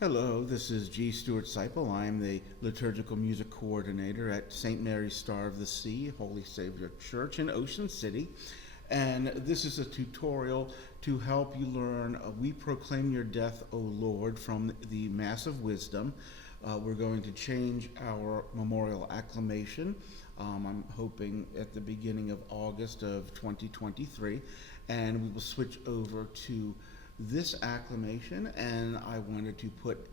Hello, this is G. Stuart Seipel. I'm the liturgical music coordinator at St. Mary's Star of the Sea, Holy Savior Church in Ocean City. And this is a tutorial to help you learn We Proclaim Your Death, O Lord, from the Mass of Wisdom. We're going to change our memorial acclamation. I'm hoping at the beginning of August of 2023. And we will switch over to this acclamation, and I wanted to put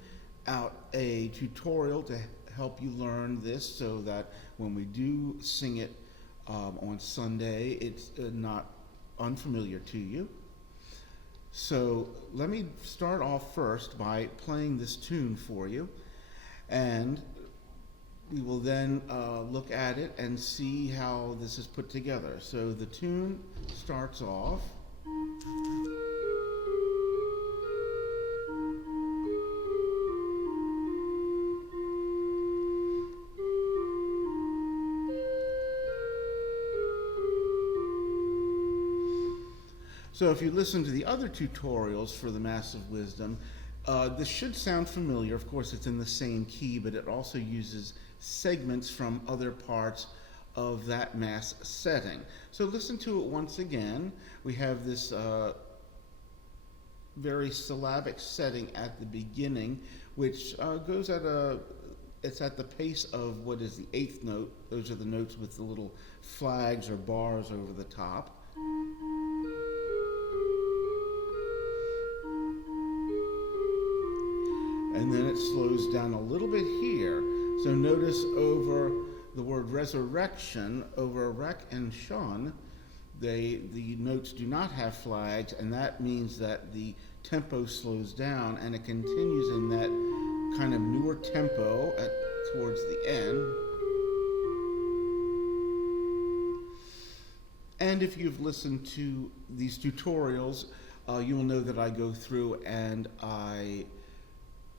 out a tutorial to help you learn this so that when we do sing it on Sunday, it's not unfamiliar to you. So let me start off first by playing this tune for you, and we will then look at it and see how this is put together. So the tune starts off. So if you listen to the other tutorials for the Mass of Wisdom, this should sound familiar. Of course, it's in the same key, but it also uses segments from other parts of that Mass setting. So listen to it once again. We have this very syllabic setting at the beginning, which goes at it's at the pace of what is the eighth note. Those are the notes with the little flags or bars over the top. And then it slows down a little bit here. So notice over the word resurrection, over rec and shun, the notes do not have flags, and that means that the tempo slows down and it continues in that kind of newer tempo towards the end. And if you've listened to these tutorials, you will know that I go through and I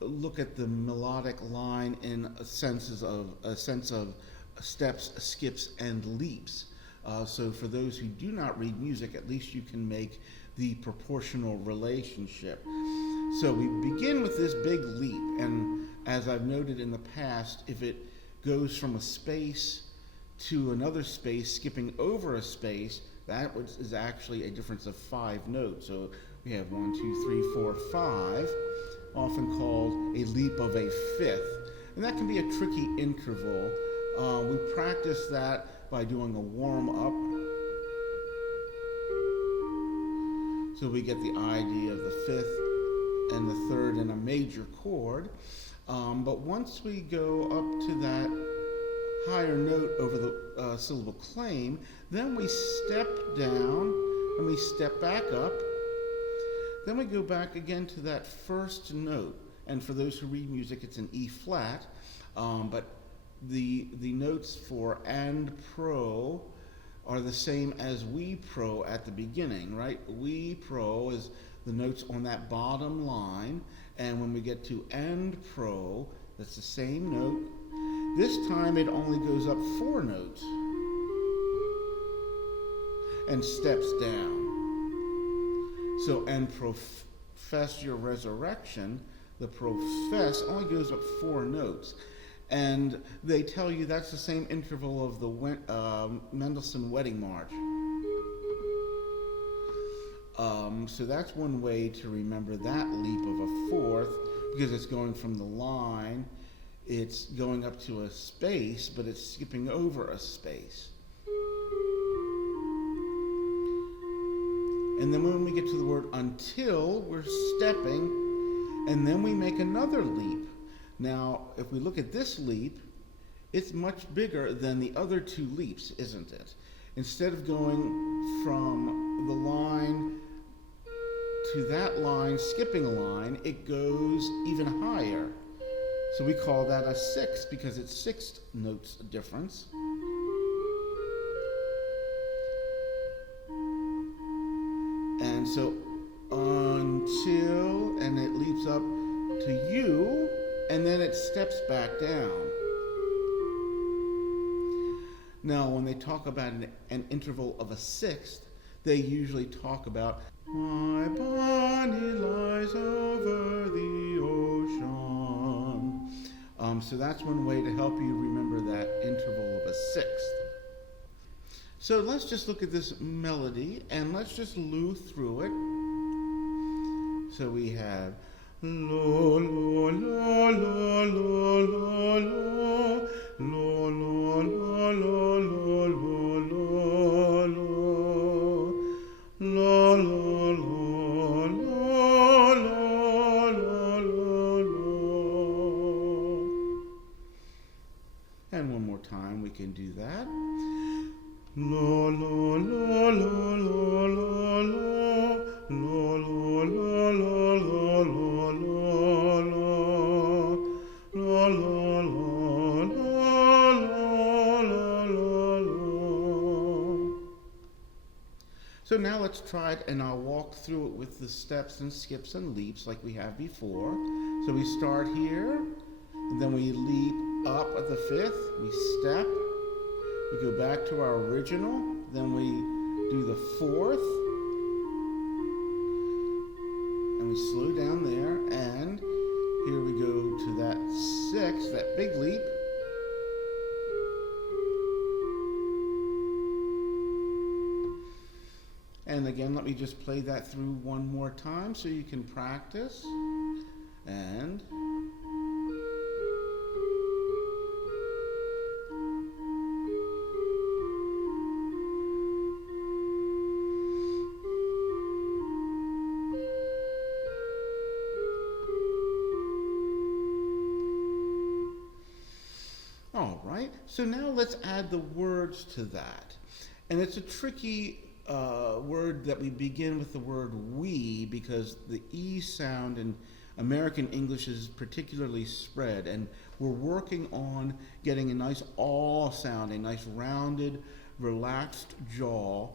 look at the melodic line in a sense of steps, skips, and leaps. So for those who do not read music, at least you can make the proportional relationship. So we begin with this big leap, and as I've noted in the past, if it goes from a space to another space, skipping over a space, that is actually a difference of 5 notes. So we have 1, 2, 3, 4, 5. Often called a leap of a fifth. And that can be a tricky interval. We practice that by doing a warm-up. So we get the idea of the fifth and the third in a major chord. But once we go up to that higher note over the syllable claim, then we step down and we step back up. Then we go back again to that first note, and for those who read music, it's an E flat, but the notes for and pro are the same as we pro at the beginning, right? We pro is the notes on that bottom line, and when we get to and pro, that's the same note. This time it only goes up 4 notes and steps down. So, and profess your resurrection, the profess only goes up 4 notes. And they tell you that's the same interval of the Mendelssohn Wedding March. So that's one way to remember that leap of a fourth, because it's going from the line, it's going up to a space, but it's skipping over a space. And then when we get to the word until, we're stepping, and then we make another leap. Now, if we look at this leap, it's much bigger than the other 2 leaps, isn't it? Instead of going from the line to that line, skipping a line, it goes even higher. So we call that a sixth because it's 6 notes difference. And so until, and it leaps up to you, and then it steps back down. Now, when they talk about an interval of a sixth, they usually talk about, my bonnie lies over the ocean. So that's one way to help you remember that interval of a sixth. So let's just look at this melody and let's just loo through it. So we have lo, lo, lo, lo, lo, lo, lo, lo, lo, lo, lo, lo, lo, lo, lo, lo, lo. And one more time we can do that. Lo, lo, lo, lo, lo, lo, lo, lo, lo, lo, lo, lo, lo, lo, lo, lo. So now let's try it, and I'll walk through it with the steps and skips and leaps like we have before. So we start here, and then we leap up at the fifth, we step, we go back to our original, then we do the fourth, and we slow down there, and here we go to that sixth, that big leap. And again, let me just play that through one more time so you can practice. And all right, so now let's add the words to that. And it's a tricky word that we begin with the word we, because the E sound in American English is particularly spread, and we're working on getting a nice aw sound, a nice rounded, relaxed jaw.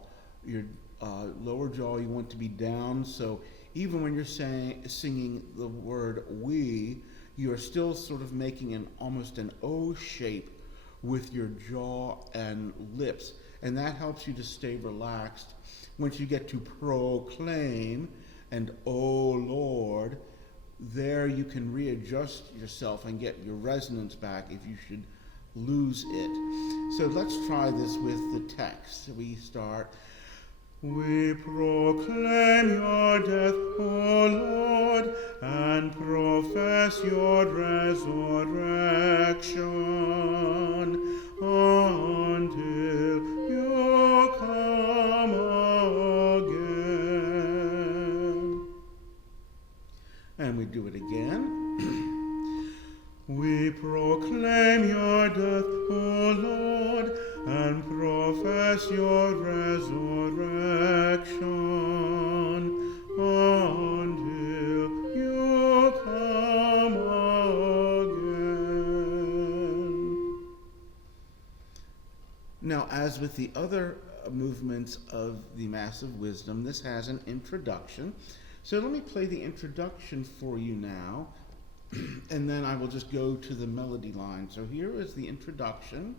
Your lower jaw you want to be down, so even when you're singing the word we, you are still sort of making almost an O shape with your jaw and lips, and that helps you to stay relaxed. Once you get to proclaim and oh Lord, there you can readjust yourself and get your resonance back if you should lose it. So let's try this with the text. We start, we proclaim your death, O Lord, and profess your resurrection until you come again. And we do it again. We proclaim your death, O Lord, and profess your resurrection until you come again. Now, as with the other movements of the Mass of Wisdom, this has an introduction. So let me play the introduction for you now, and then I will just go to the melody line. So here is the introduction.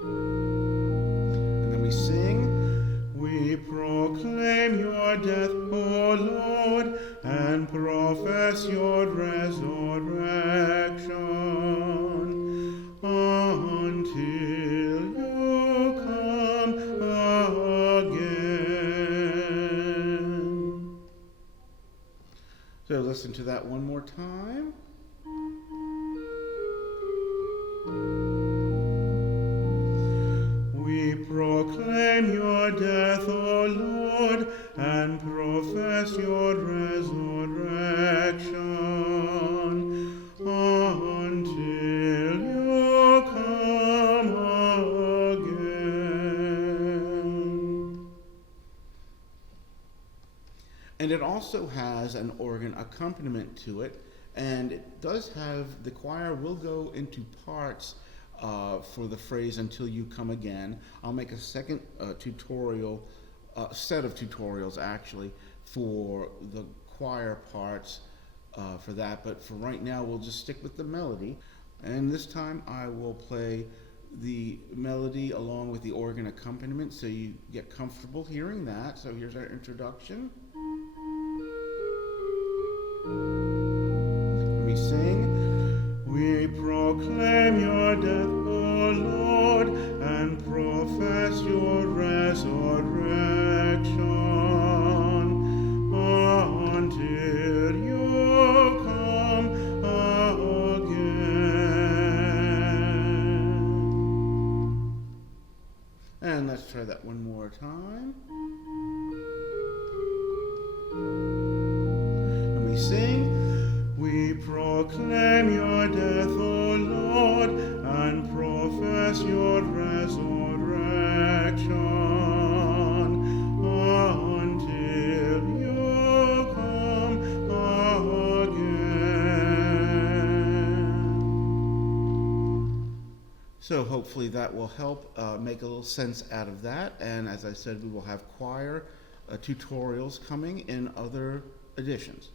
And then we sing, we proclaim your death, O Lord, and profess your resurrection until you come again. So listen to that one more time. We proclaim your death, O Lord, and profess your resurrection until you come again. And it also has an organ accompaniment to it, and it does have, the choir will go into parts for the phrase until you come again. I'll make a second tutorial, set of tutorials actually, for the choir parts for that, but for right now we'll just stick with the melody. And this time I will play the melody along with the organ accompaniment so you get comfortable hearing that. So here's our introduction. we sing, we proclaim your death, O Lord, and profess your resurrection until you come again. And let's try that one more time. And we sing, we proclaim your death, O Lord, and profess your resurrection until you come again. So hopefully that will help make a little sense out of that. And as I said, we will have choir tutorials coming in other editions.